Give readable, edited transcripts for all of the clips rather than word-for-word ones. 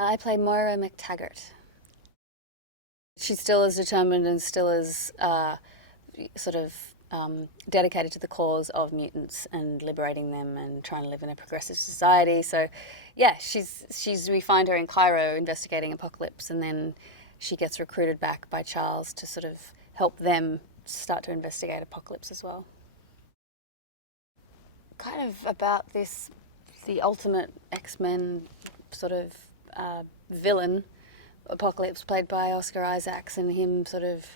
I play Moira McTaggart. She's still as determined and still as sort of dedicated to the cause of mutants and liberating them and trying to live in a progressive society. So, yeah, she's we find her in Cairo investigating Apocalypse, and then she gets recruited back by Charles to sort of help them start to investigate Apocalypse as well. Kind of about this, the ultimate X-Men sort of villain, Apocalypse, played by Oscar Isaacs, and him sort of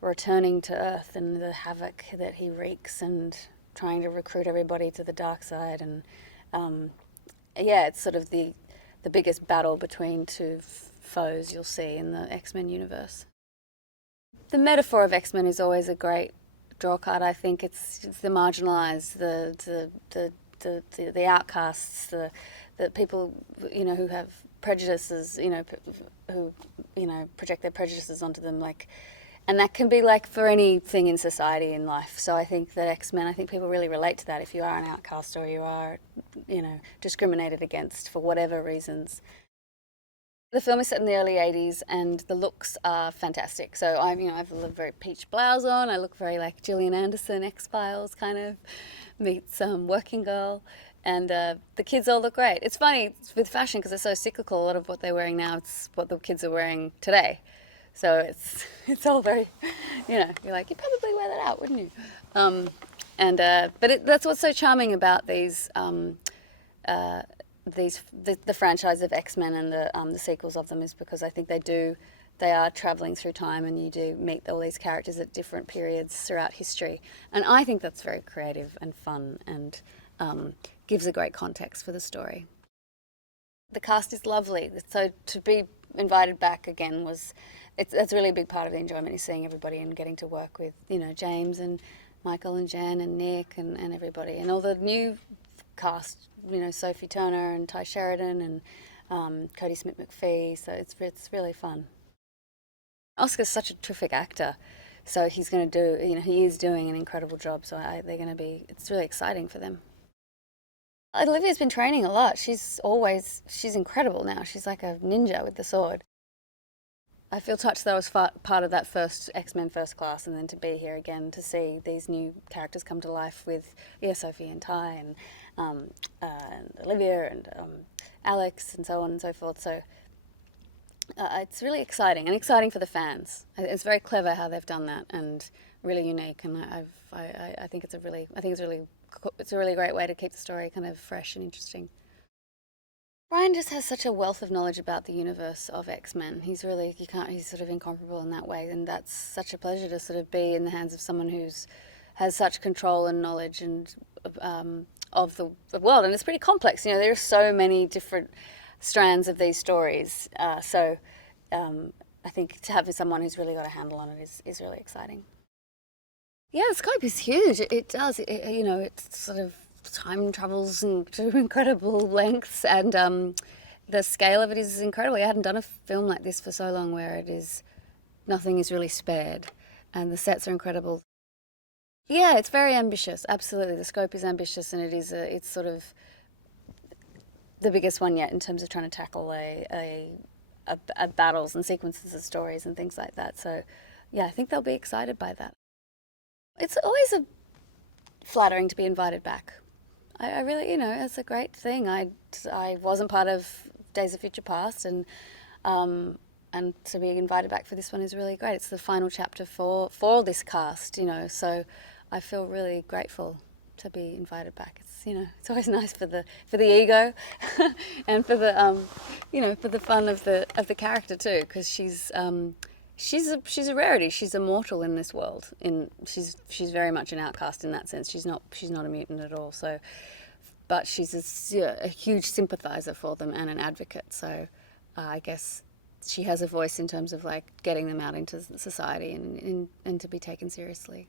returning to Earth and the havoc that he wreaks and trying to recruit everybody to the dark side. And yeah, it's sort of the biggest battle between two foes you'll see in the X-Men universe. The metaphor of X-Men is always a great draw card. I think it's the marginalised, the outcasts, the people, you know, who have prejudices, you know, who, you know, project their prejudices onto them, like, and that can be like for anything in society, in life. So I think that X-Men, I think people really relate to that if you are an outcast or you are, you know, discriminated against for whatever reasons. The film is set in the early 80s and the looks are fantastic. So I'm, you know, I have a very peach blouse on. I look very like Gillian Anderson, X-Files kind of, meets working girl. And the kids all look great. It's funny with fashion because they're so cyclical. A lot of what they're wearing now, it's what the kids are wearing today. So it's all very, you know, you're like, you'd probably wear that out, wouldn't you? But that's what's so charming about the franchise of X-Men and the sequels of them, is because I think they are traveling through time, and you do meet all these characters at different periods throughout history. And I think that's very creative and fun, and gives a great context for the story. The cast is lovely. So to be invited back again that's really a big part of the enjoyment, is seeing everybody and getting to work with, you know, James and Michael and Jen and Nick and everybody, and all the new cast, you know, Sophie Turner and Ty Sheridan and Cody Smit-McPhee. So it's really fun. Oscar's such a terrific actor, so he's going to do, you know, he is doing an incredible job. So they're going to be, it's really exciting for them. Olivia's been training a lot. She's incredible now. She's like a ninja with the sword. I feel touched that I was part of that first X-Men First Class, and then to be here again to see these new characters come to life with, yeah, Sophie and Ty and Olivia and Alex and so on and so forth. So it's really exciting, and exciting for the fans. It's very clever how they've done that, and really unique. And I think it's a really great way to keep the story kind of fresh and interesting. Brian just has such a wealth of knowledge about the universe of X-Men. He's sort of incomparable in that way, and that's such a pleasure to sort of be in the hands of someone has such control and knowledge and of the world. And it's pretty complex. You know, there are so many different strands of these stories. So I think to have someone who's really got a handle on it is really exciting. Yeah, the scope is huge. It does. You know, it's sort of time travels to incredible lengths, and the scale of it is incredible. I hadn't done a film like this for so long, where nothing is really spared, and the sets are incredible. Yeah, it's very ambitious. Absolutely, the scope is ambitious, and it's sort of the biggest one yet in terms of trying to tackle a battles and sequences of stories and things like that. So, yeah, I think they'll be excited by that. It's always flattering to be invited back. I really, you know, it's a great thing. I wasn't part of Days of Future Past, and to be invited back for this one is really great. It's the final chapter for this cast, you know, so I feel really grateful to be invited back. It's, you know, it's always nice for the ego and for the you know, for the fun of the character too, because she's a rarity. She's immortal in this world. She's very much an outcast in that sense. She's not a mutant at all. So, but she's a huge sympathizer for them and an advocate. So, I guess she has a voice in terms of like getting them out into society and to be taken seriously.